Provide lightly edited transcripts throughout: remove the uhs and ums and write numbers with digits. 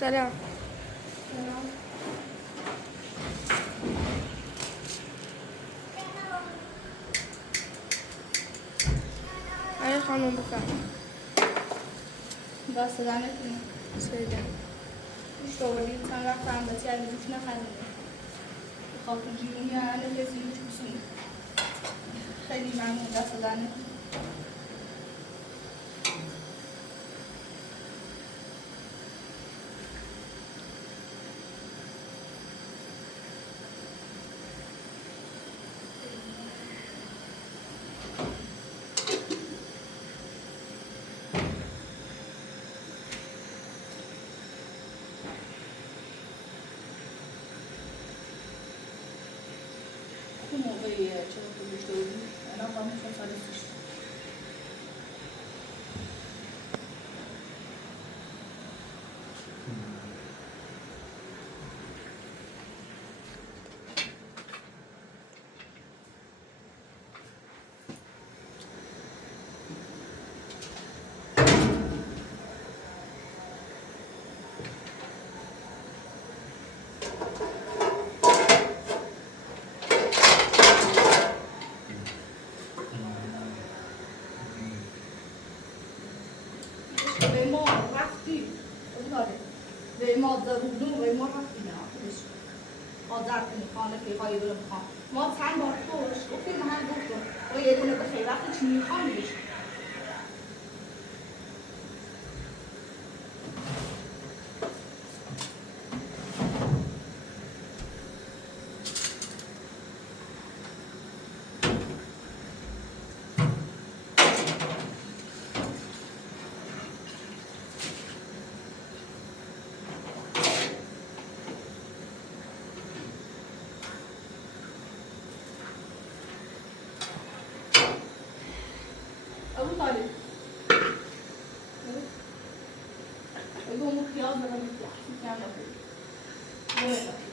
سلام. آره خانم بفرمایید. دست دمتون. سیده. گوشت آوردید چند وقت فرماسی کردید میتونه خریده بخواب تو جیبون یا هنه کسی روش بسونید. خیلی ممنون دست دمتون. اون موقعی چرا تو گوشت آوردید الان خواهم میشون سال سیشت. به ما رفتی به ما ضرورون به ما رفتی نه خودش آذر کنی خانه پیخایی رو بخوام ما چند بار توش گفتیم من گفتم و یه دونه بخیر وقتی چی میخوام میگش ابو طالب بگو اون پیاز دارم میکنم بخیر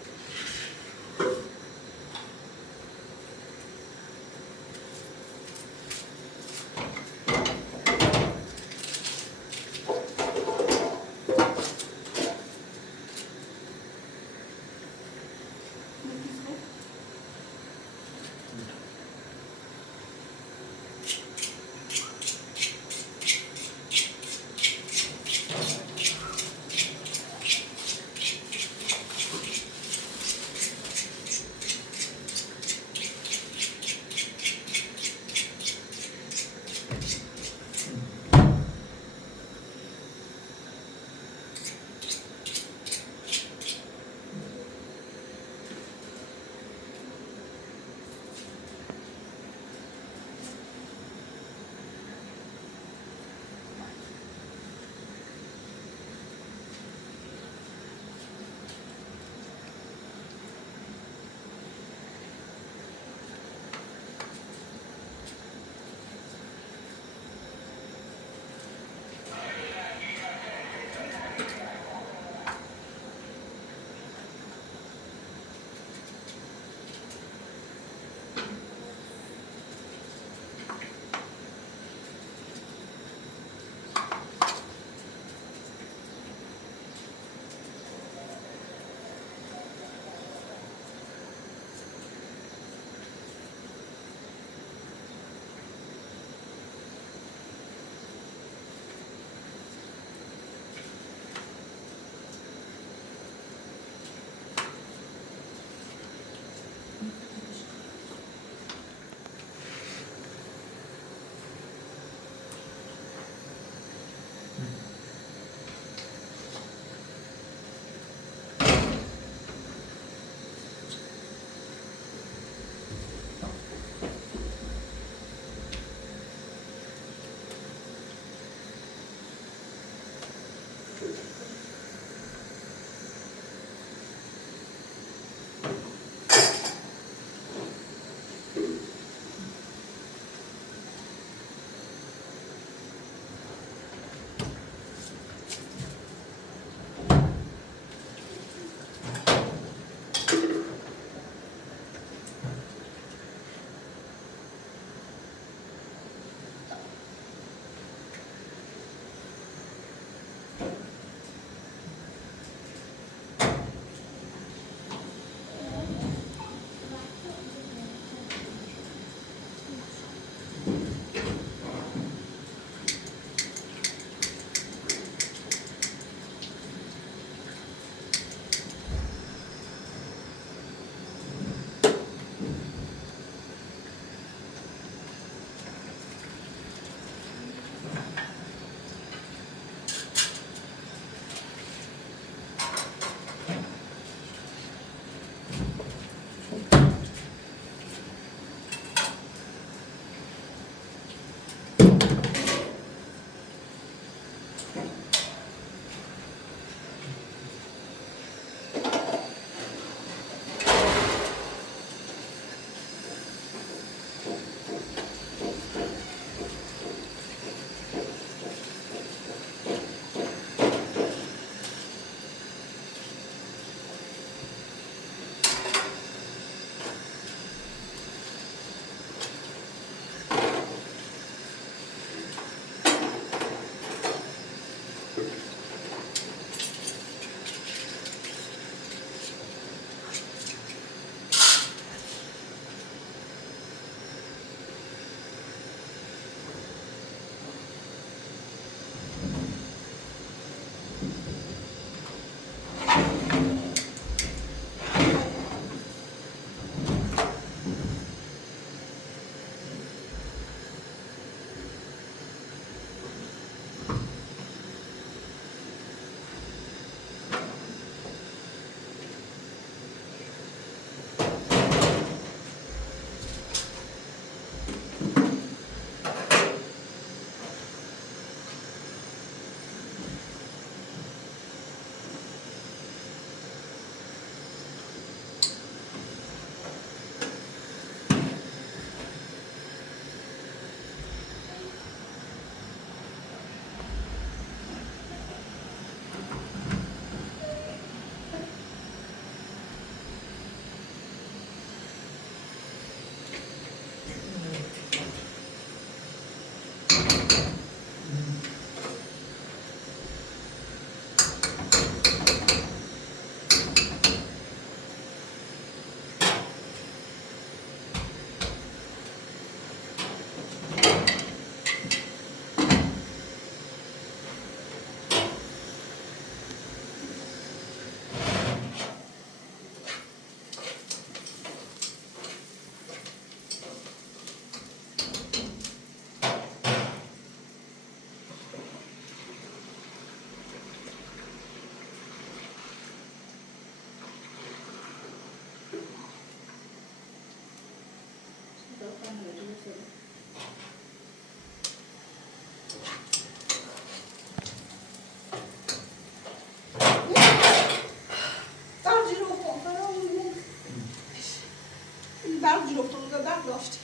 برق جلو افتاد برق داشت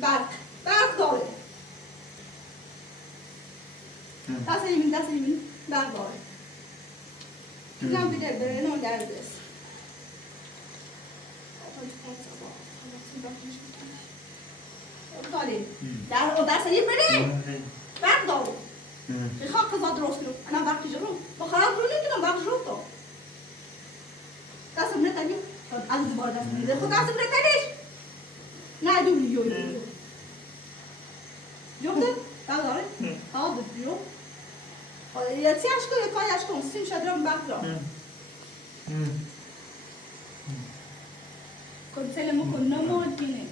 برق داره دست ایمین برق داره اینم بیده بره نو گردس دست این بره برق داره خواهد کزا درست کنم انا برقی جلو با خراب رو نمیتونم برق جلو تو دست بره تنیم از دوباره دست میده خود دست بره تنیش نه دوبلی یوی جفته؟ برق داره؟ آه دوبلی یه چی اشکال یه کاری اشکال سیم شدرم برق داره کنسل مکن نماد بینه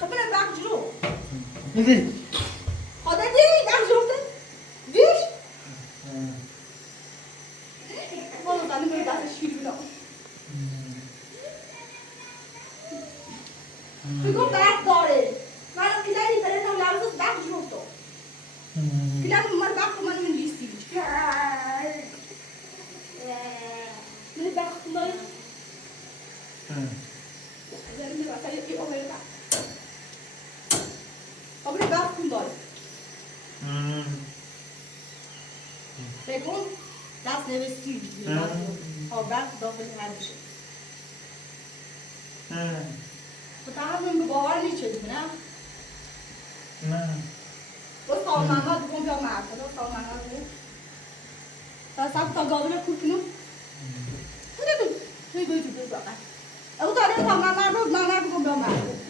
خب بره برق جلو خدا دی برق جلو دیش بالا زنی بره دستش شیر بیدم بگو برق داره من پیلانی بره نو لرزه برق جلو تو پیلانی من برق من لیستی من برق داره زنی بره واسه یکی اومده آبری برق کن داره بکن دست نوستی برق داخل هر بشه تو همون به باور نیچه نه؟ تو سالمنگا بکن بیا مرد تو سالمنگا بکن تا سب تا گاونه کود کنم توی باید تو باید او تا تا ممر بکن بیا مرد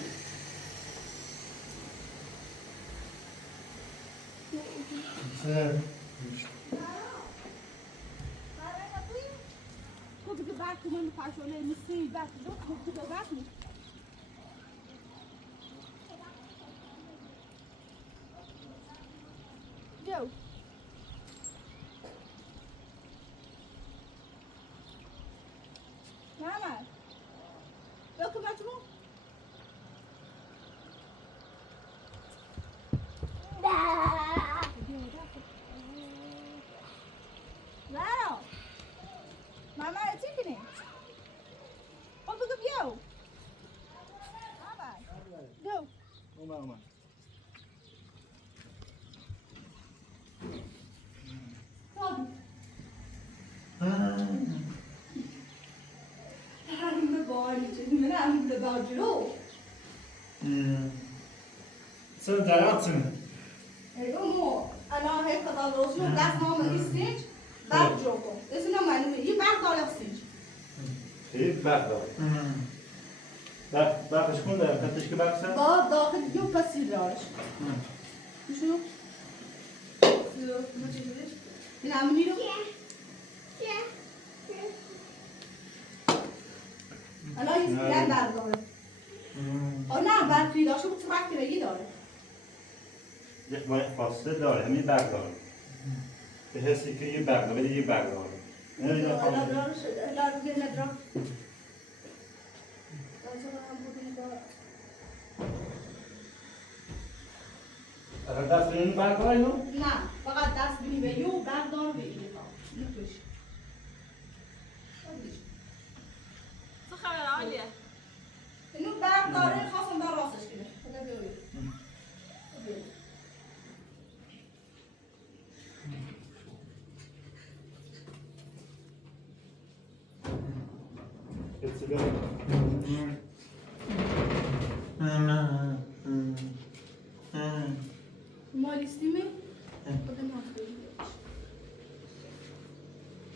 تو بگه برد کنم پشونه نیستی برد کنم تو بگه برد کنم جو محمد بکن بچه‌مون Claro. Mamá, it's chicken. Oh, look at you. Mama. Go. Mama. Come. I'm the boy. I'm the boy. Så där alltså. Mo, انا هيك خلاص شو داس ماما يستيج بعد جوكو اسمه ما نمي يبعد دار يستيج ايه بقى بقى شكون ده فتش كباك سن با داخل يو كسي دارش شو ما تجيش نعمل له انا يسكن بعد دار انا بعد في داشو بتفكر بيجي داره یک ماه فاصله داره همین برق داره به حسی که یه برق داره یه برق داره نه لا بقي ندرا اگر دست این برق داره اینو نه فقط دست بینی به یو برق دار به اینو نتوش چه خبر عالیه؟ اینو برق داره خواستم دار راستش کنه خدا بیاری It's good. مالیستیمه خدا نخوری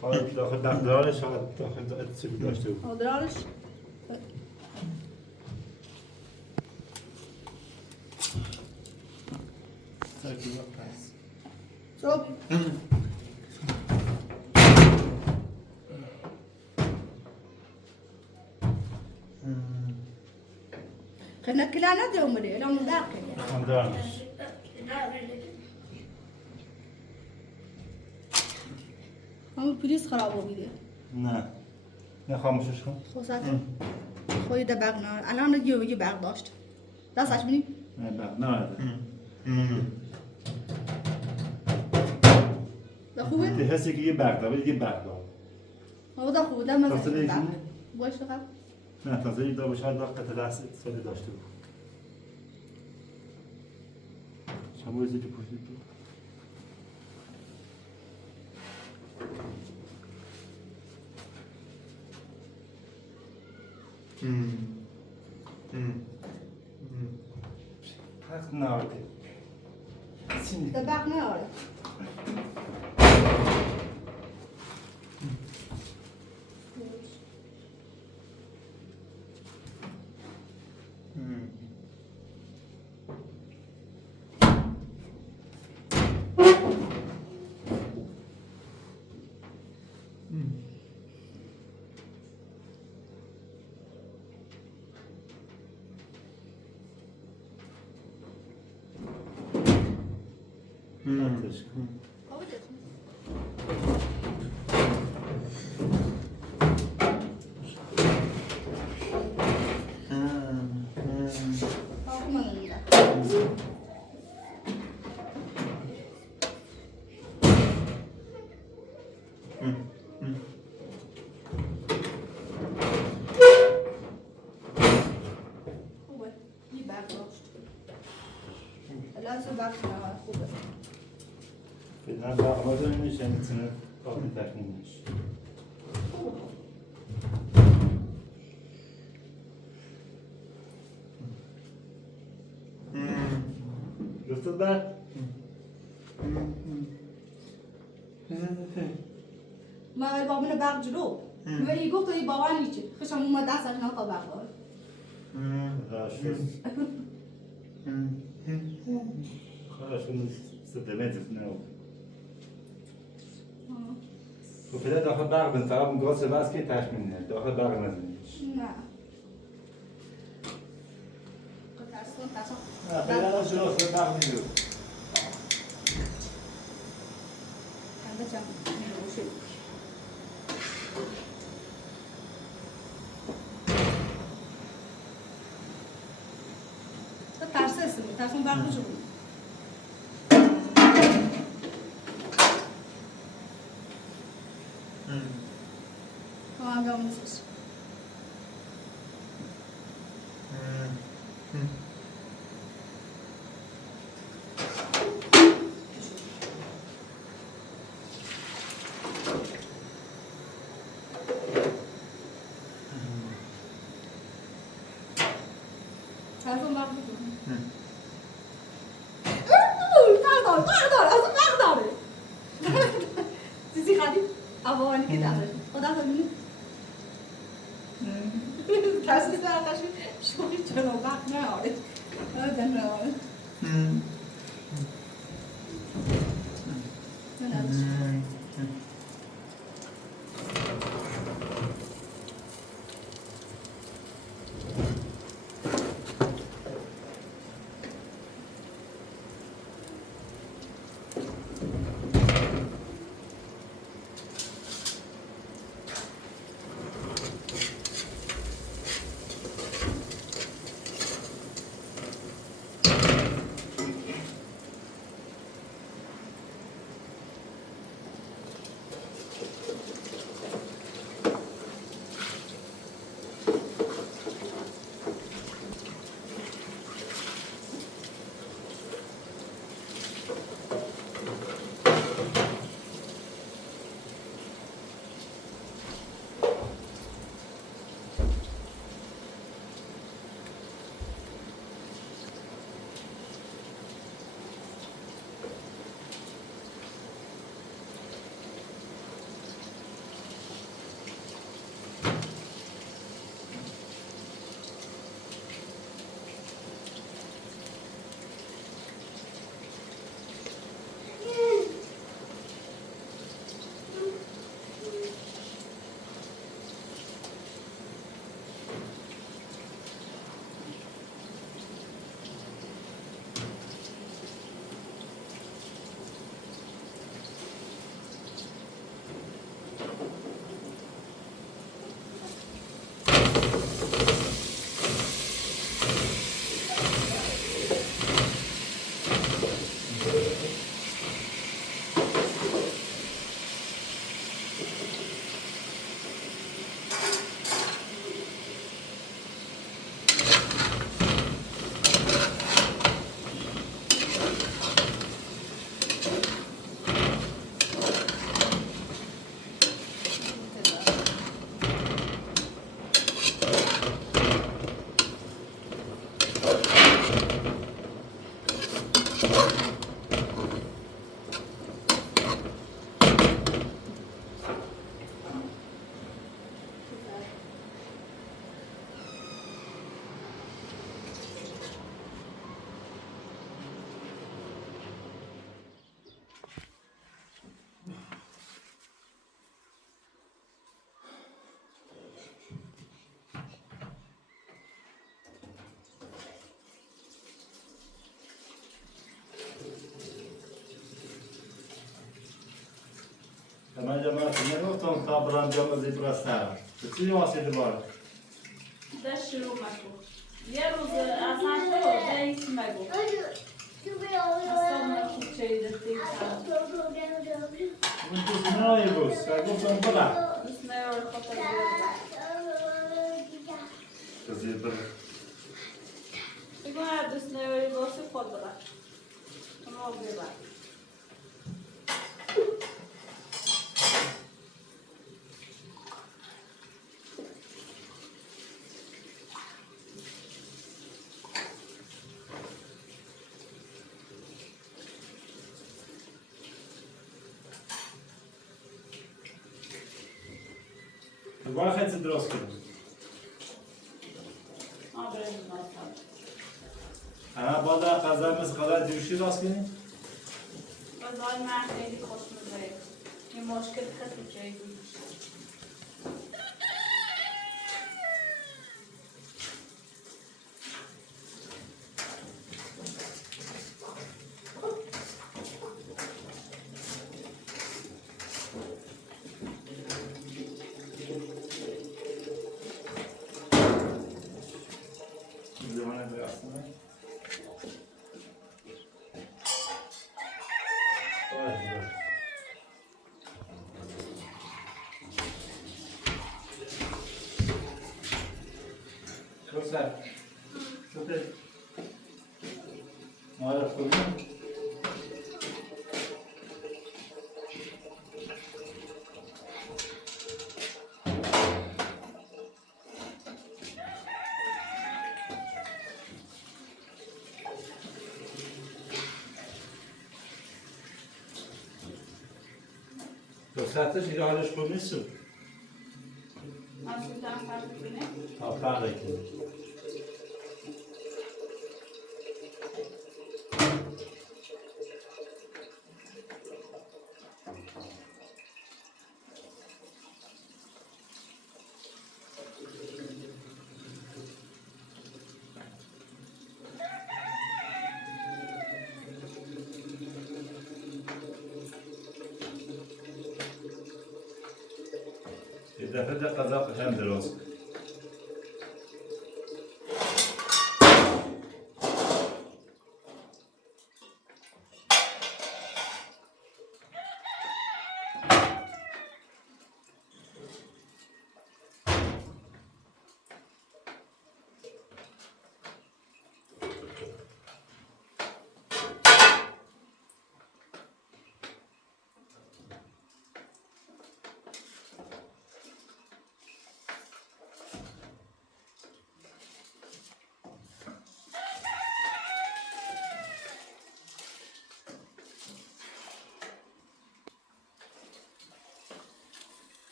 حالا داخل دارش شاید داخل چیزی داشته بود. دارش چوب خنا كلنا دومري لو مداخل دارش. هم پلیس خراب بوده نه. نه خاموشش کن. خوصت خوی ده برق نار الان یه برق داشت دستش بینیم نه برق نارده. ده خوبه؟ ده حسی که یه برق داره ولی یه برق داره. ده خوبه ده مزه تازه دیدی؟ باش بخواب نه تازه یه داره شاید وقت دست ساده داشته بود. شما روزی که پوشید بود. برق نارده. ده برق ناره خوبه فعلا برق ما داره میشه میتونه قابل تکمیل میشه. دوستت برق؟ ما ولی با من برق جلو ولی گفت توی باور نیچه خشم اومد دستش نتا برق داره خواهشون صدمتت نه و فعلا داخل برق بزن فقط اون گاز بس که تشمیل نه داخل برق نزنیش نه ترسون نه فعلا از جلو اصلا برق میدو کنده چم میروشه ترسون برق جلو Tamam, نیستش. ترسون برق جلو. بردار، از اون برداره. چیزی خالی؟ آوانی که داره. خدا ببینید. ترسون برقش شوخی چرا وقت نهاره. آدم نهاره. من جماعت نگفتم تا برام جمع زیبرستم. چی واسه دوباره؟ ده شروع مکو. یه روز اصلا تو ده هیچ مگو. اصلا مکو چایی دستی کنم. من دوست نهایی روز. گفتم برا. دوست نیاری خاطر بیارم. زیبر. بگو هر دوست نیاری باشه خود برم. اما بیارم. دوباره خیلی درست کنم. بریم ناستم. اما باید غذا مثل غذا جوشی راست کنیم؟ غذای من خیلی خوشمزه. این مشکل خیلی جایی بود. زمانه برسنه. Cosa? Şurada muhalef koyuyor mu? دو ساعتش دیگه حالش خوب نیست. من سوزن فرق کنه. فرقی کنه. یه دفعه ده غذا قشنگ درست کن.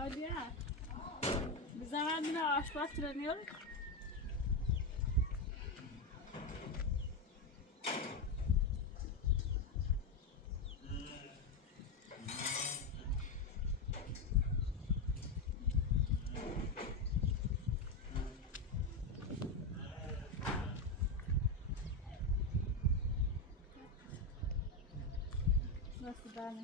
Hadi ya. Bir zaman yine aşpaz treniyoruz. Nasıl ben?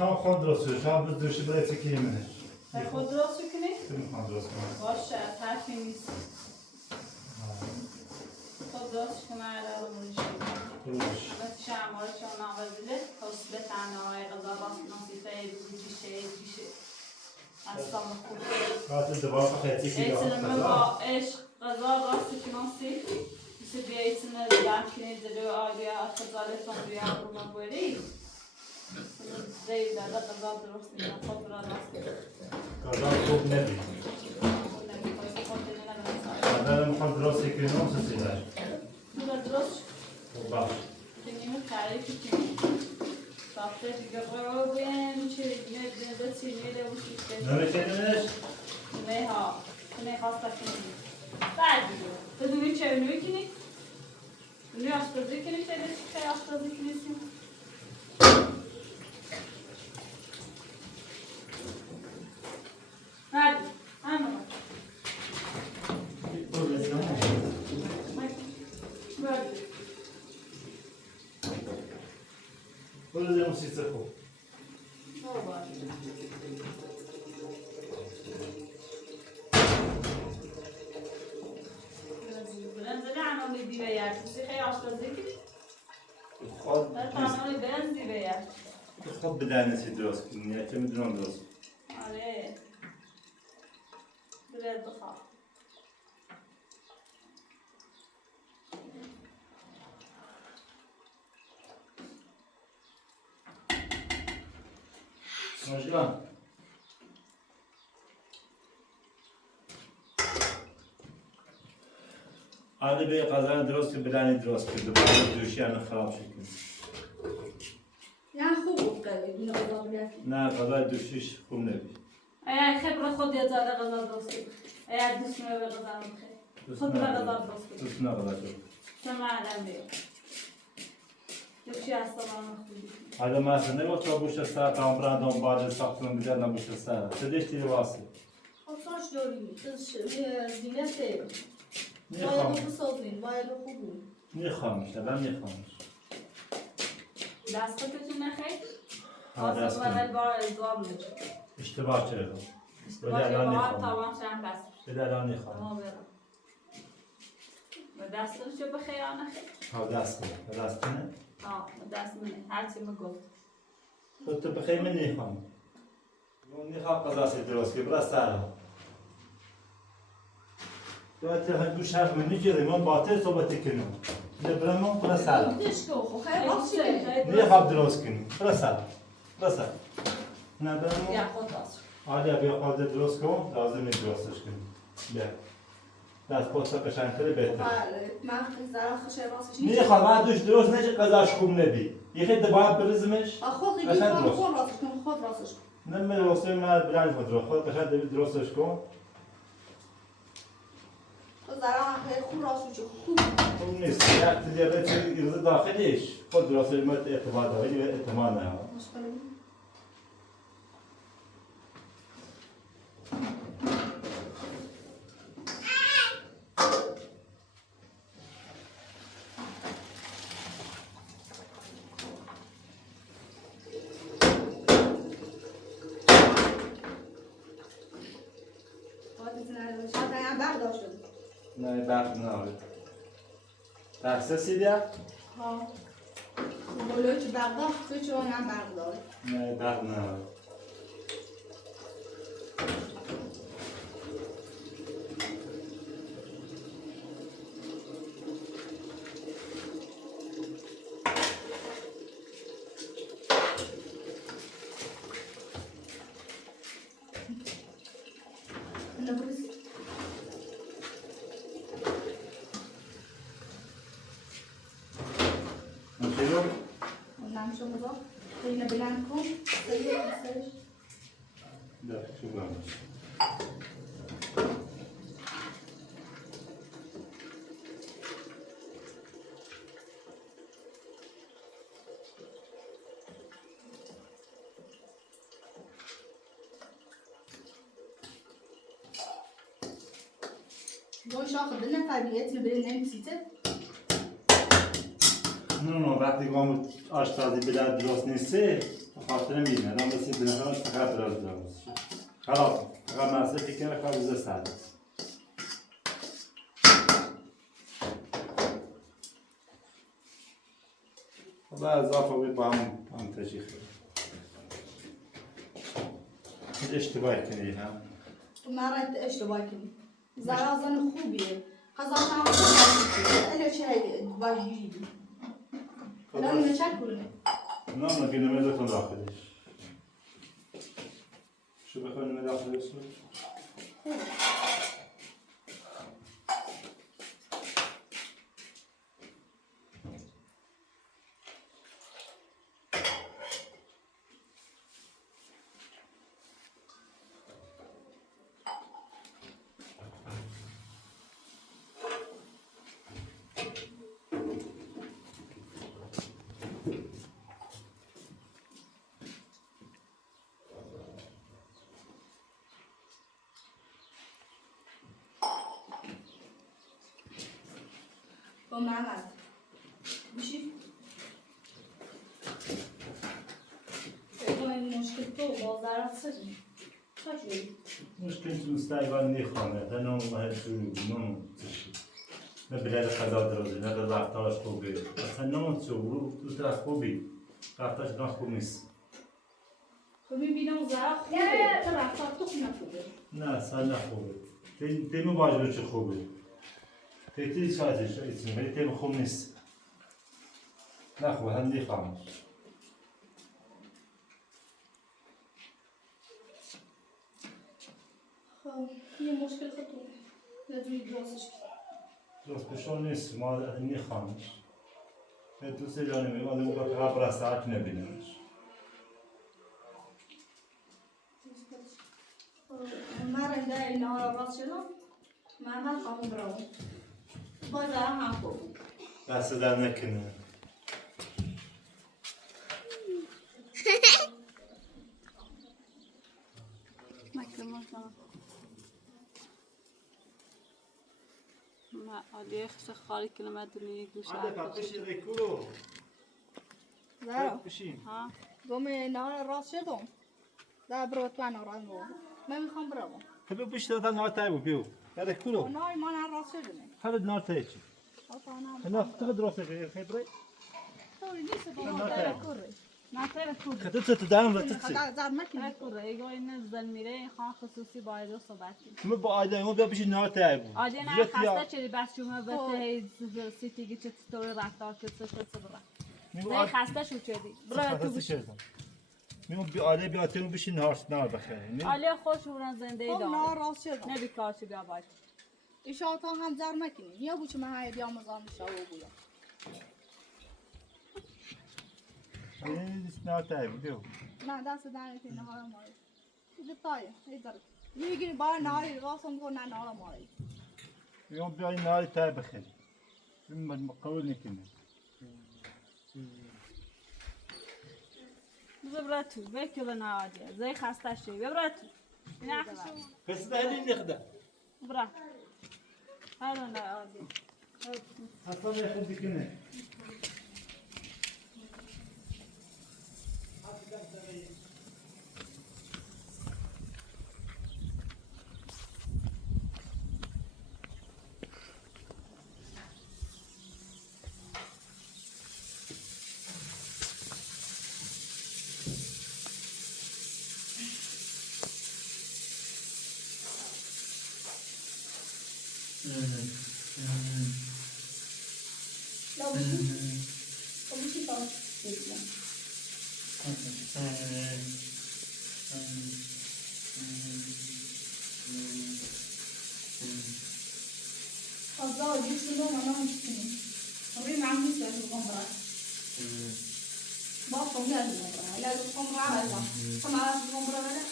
میخوام خود درست شد شما بزرشی برای تکی منه خود درست کنی؟ تو میخوام درست کنم باشه حرفی نیست خود درست کنه رو موجود روش بس شماره چون آغازیده حوصله تنهای غذا باست نصیفه جیشه اصلا خوب بعد دوباره خیلی که ایتونه با عشق غذا راستی که نصیف مثل بیا ایتونه دم کنید دلو آگیا خزالتون بیا رو مبوری زیر داده غذا درست نیست خود را راست غذا خوب نبید غذا میخوام درست کنم سسیده درست خب باش کنیم تعریف کنیم ساخته دیگه رو بیم چی نه چیزی نمیکنیش؟ نه ها نه خواسته کنیم بعد بدونی چه نوعی کنی؟ نوعی آشپزی کنی خیلی آشپزی کنیسیم بعد همه برو زیر موسیقی خوب برنزلی عنالی دیوه یرد خیلی آشپزی کنی؟ خود عنالی برنز دیوه یرد خود بدنسی درست کنی یا که میدونم درست آره برنز بخواه ماشیان آره به غذا درست که بدنی درست کنی دوباره دوشیان خراب شد یعنی خوب بود قلیب اینو غذا بگرد نه غذا دوشیش خوب نبید اگر خبر خود یاد زده غذا درست کنی اگر دوست می‌داری غذا بخوری خود برای غذا درست کنی دوست نه غذا شد سمع علم بیار دوشی هستا با من خوبی حالا مثلا نگو تو بوش سر تام براندام بعد ساختم بیاد نبوش سر تدیش تیری واسه خب ساش داری زینه سیر میخوام باید رو بسازین باید رو خوب بود میخوامش الان میخوامش دست خودتون نخیر؟ دست آسان کنم. ولد بار ازوام نجد اشتباه چرا اشتباهی الان باید میخوام تاوان شن بس بده الان میخوام اما برم و دستش رو بخیر آن نخیر؟ ها دست کنه دست کنه آه دست منه هرچی مگفت خود تو بخیر من میخوام من میخوام غذا سی درست که برای سر تو تا گوش حرف من نگیری من باطل صحبت کنم برای من برای سر دیشکو خب خیلی راست کنی میخوام درست کنم برای سر نه برای من یا خود راست آدیا بیا خود درست کن لازم درستش کنی بیا دست پاستا قشنگتره بهتره بله من زرا خشه راستش میخوام بعد دوش درست نشه غذاش خوب نبی یه خیلی باید بریزمش خود دیگه قشنگ خود درست. راستش کن خود راستش کن نه من واسه من بلند خود قشنگ درستش کن تو زرا خیلی خوب راستش خوب خوب نیست یک تجربه چه ایرز داخلیش خود درستش مت اعتماد داری و اعتماد نه مشکل نیست نه برق نه برق سیدیا ها بولوی چه برق داشت توی چه هم برق داره نه برق نه اینو بلند کن سرش ده شو برامش دون شاخ بدنا فابيات بدنا نسيته نه وقتی گام آشپزی بلد درست نیستی خاطر میبینه آدم بسید بینه فقط دراز خلاص فقط مرسه فکر فقط بزر سرد و اضافه بید با هم تشیخ اشتباهی کنی هم مرد اشتباه کنی زرازن خوبیه قضا هم خوبیه الو چه باجی الان نشک کنه نه مگه نمیدتون داخلش شو بخواه نمی داخلش با محمد بشی این مشکل تو با ضرر سری چه شدی؟ مشکل تو استایبان نیخوانه تنها مهد شروع نمو تشی نه بلاد خزا درازی نه به رفتارش خوبی اصلا نمو چو تو طرف خوبی رفتارش نه خوب نیست تو میبینم ضرر خوبه تو رفتار تو خوبه نه اصلا نه خوبه تیمو واجبه چه خوبه تیتی شایدش ایتیم ولی تیم خوب نیست نه خوبه هم نیخوانش خب یه مشکل خطوره لازم درستش کنی دوستشون نیست ما نیخوانش دوست جانه میگم آدم که فقط برای ساعت نبینمش من رنده اینا را راست شدم محمد خانم براو با ضرر هم خوب دست در نکنه ما عادی خش خالی کیلومتر نیه گوشه بشی ریکولو ضرر بشی ها دوم اینا را راست شدم در برو تو انا را من میخوام براو تو بشی دادن ناتای بیو ریکولو اونای ما نه راست شدم هر ناتای چی نه تو درست خبره تو نیست با نه ما تای. در کوره نه تره کود خدت تو دام و تچی خدا زد تره مکنی کود ایگو این زن میره خان خصوصی باید رو صحبت کنیم ما با آیده ما بیا بشی ناتای بود عادی نه خسته چلی بس شما به ته سیتیگی چه طور رفتار که چه برا نه خسته شو چدی برو تو بش میمون بی آله بیا تیمو بشی نار بخیر عالی خوش ورن زنده ای خب نه دار راست شدم نه بیکار چی بیا باید اشاعتا هم زر مکنی یا بوچه من های بیام ازام شاو بویا این ناتای بیو نه دست دانه که نهار ماری ഇത് താഴെ ഇതർ میگی با نهاری راستم کن نه نهار ماری يوم بيع النهار تاع بخير ثم المقاول نكمل ببرا تو بکل نه عادی زی خسته شی ببرا تو نه بس ده اللي نخدع برا هذا نه عادی اصلا ياخذ كنا لا بشی تا خدا جیش رو من هم کنیم روی من نیست تو کمبرا با کمبرا کمبرا لا کمبرا ولا کمبرا کمبرا ولا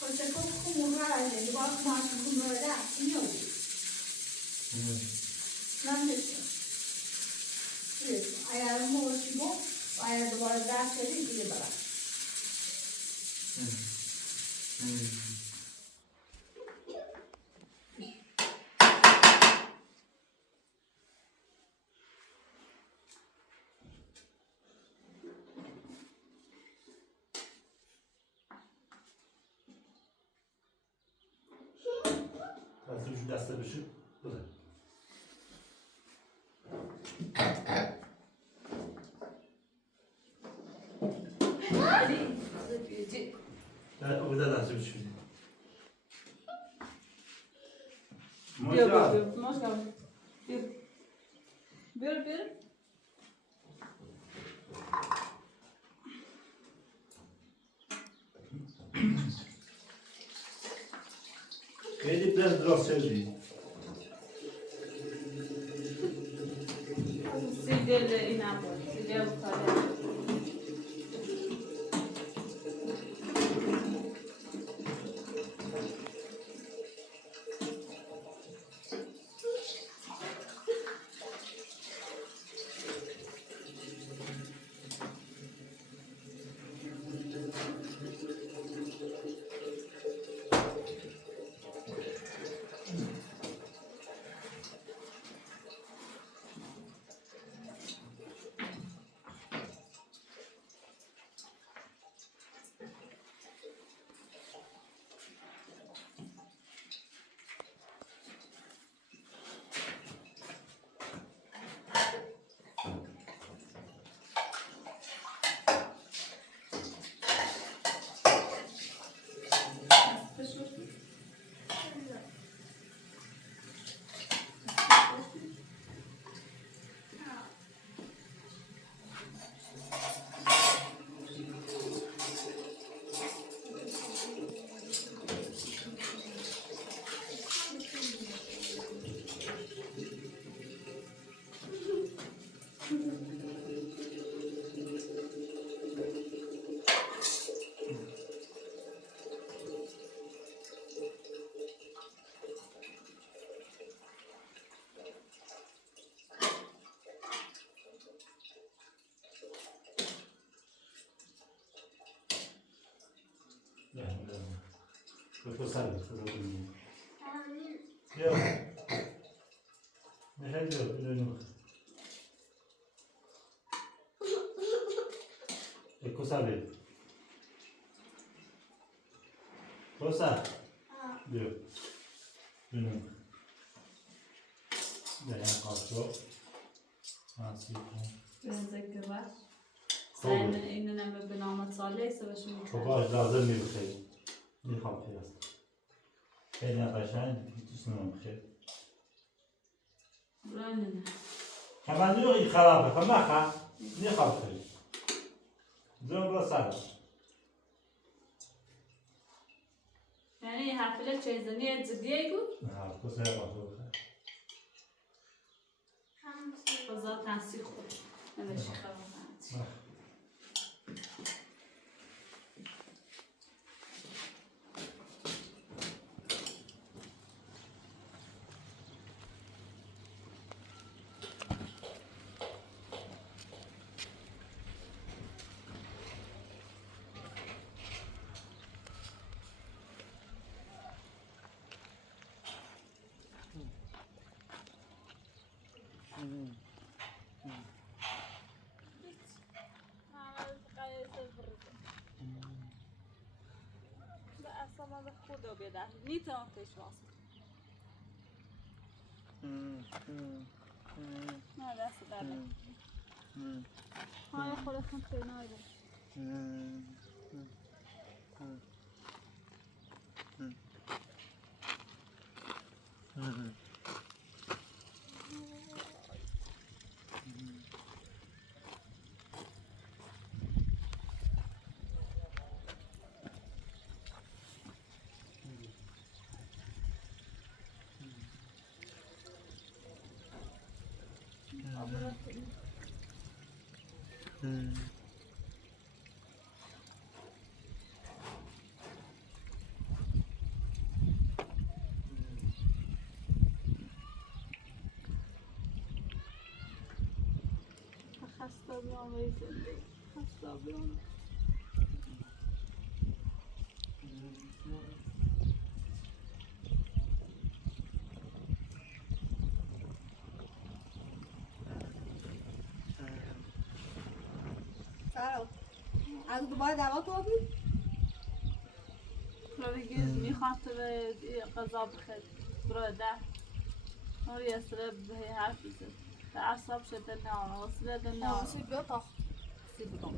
خودت کمبرا ولی با کمبرا ولا اینو نمیشه اگر موشی بود اگر دوباره درس کردی دیگه برای دسته بشو بزن او ده دسته بشو بیا ماش کن بیا خیلی دراز شدی سیدل اینم بود سیدل کاره تو سر بیا نهل بیا cosa vedi? Cosa? Dio. Bene, fatto. Anzi, بنزكباش سعيد إننا بنعمة صالح سويش خباش لازم يبخير يخاف فيه أصلا خير قشنگ تسمع بخير براننا كمان يوم يخرب فما خا يخاف فيه زين بسال يعني حفلة شيزانية تزديقو ها كوسا يقطو فضل تنسيق أنا شخص خدا بیاد نیتام تشواس نه دست در های خودتون کنار خسته بیام ای زندگی خسته بیام از دوباره دعوت آبی؟ دیگه میخواد تو به قضا بخیر براده نور یسره به حرف بزد به اعصاب شده نه وصله ده نه سيب بيو طخ سيب بيو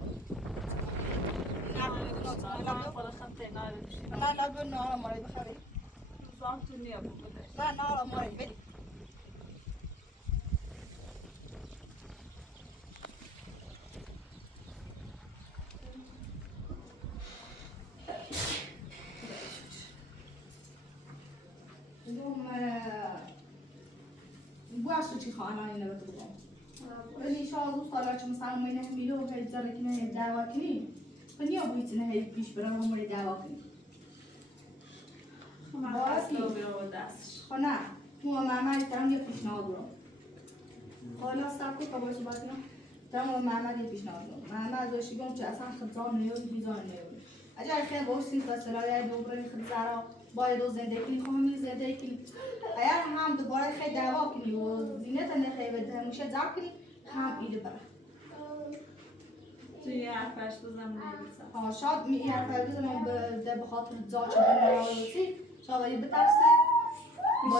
لا لا بنو أنا مري بخبي زانتونی ابو بده لا أنا مري بدي بواسطة شي خانة هنا بتبغون ولی شاید سالا چون مثلا من نمیلو و هیچ زنی که نه دعوا کنی فنیا باید نه هیچ پیش برام همون دعوا کنی باید بیرون دستش خونه تو محمد تام یه پیشنهاد دارم حالا سب کو باید صحبت کنم تام محمد یه پیشنهاد دارم محمد داشتی گم چه اصلا خدام نیوی بیزار نیوی اگر خیلی باوسین فاصله دوباره خد زرا باید زندگی خواهم زندگی اگر هم دوباره خیلی دعوا کنی و زینت نخیلی بده میشه زب کنی هم ایده بره توی یه حرفش بزنم نمیسم شاید می این حرفه بزنم به خاطر زاچه بنراسی شاید بترسه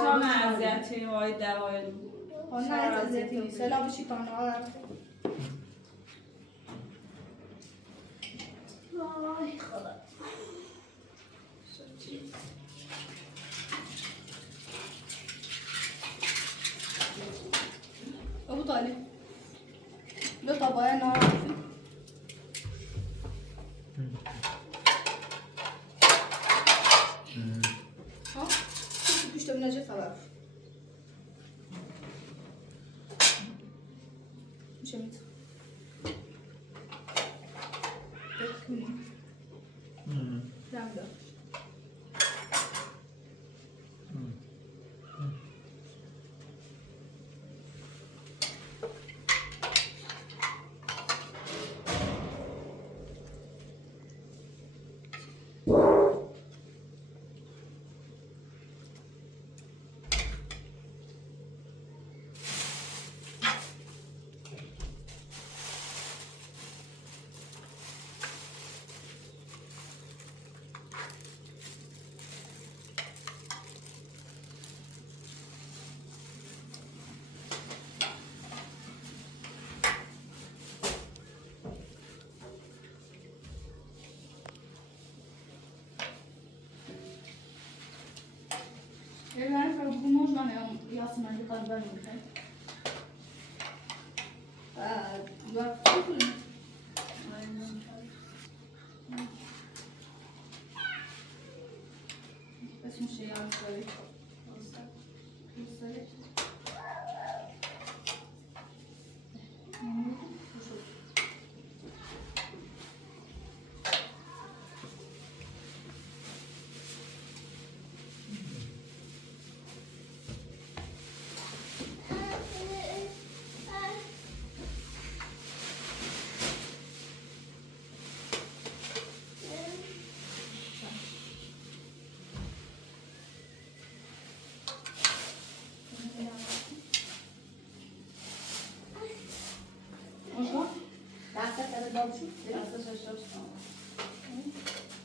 شام عذیتی وای دوای نه عذیتی نیست سلا بشی کنه وای خدا ابو طالب لو طبايا نعرف ها شو بيشتغل نجي خبر مش ميت نعم ده يعني فالجمهور أنا ياسمع اللي طالبان مني يوقفون بس مش يعني شوي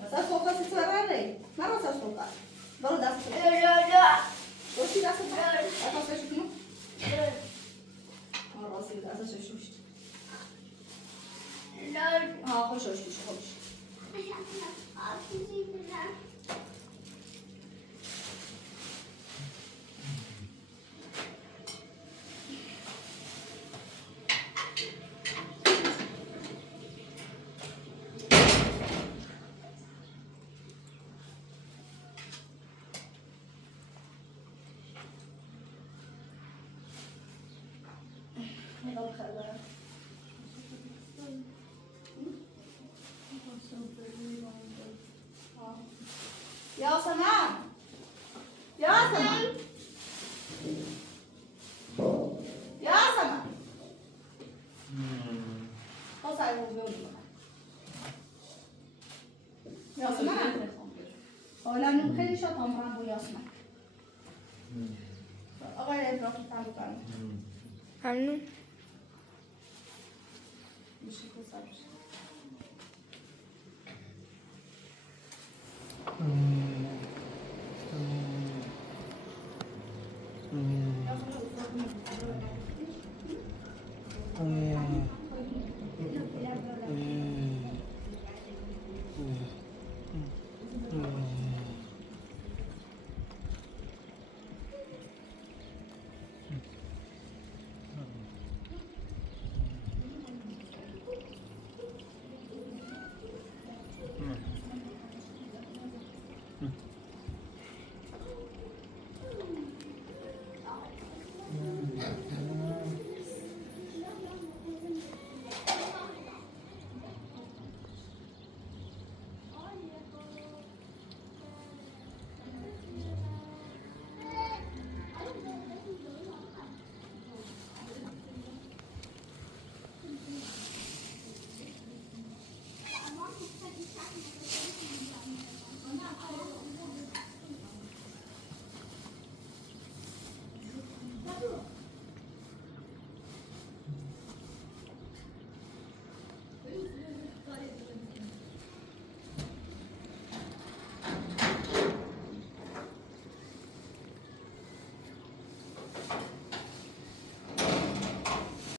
Essa sopa se sararei. Não essa sopa. Vamos dar essa sopa. Vou tirar essa sopa. Vai passar isso aqui não? Vamos dar essa sopa. Ah, hoş hoş hoş hoş. Yasemin! Yasemin! Yasemin! O sai bu böyle. Yasemin! حالا خیلی شاد هم با یاسمین. آقای ابراهیم تعلق دارم. ممنون. میشه که سرش. اه.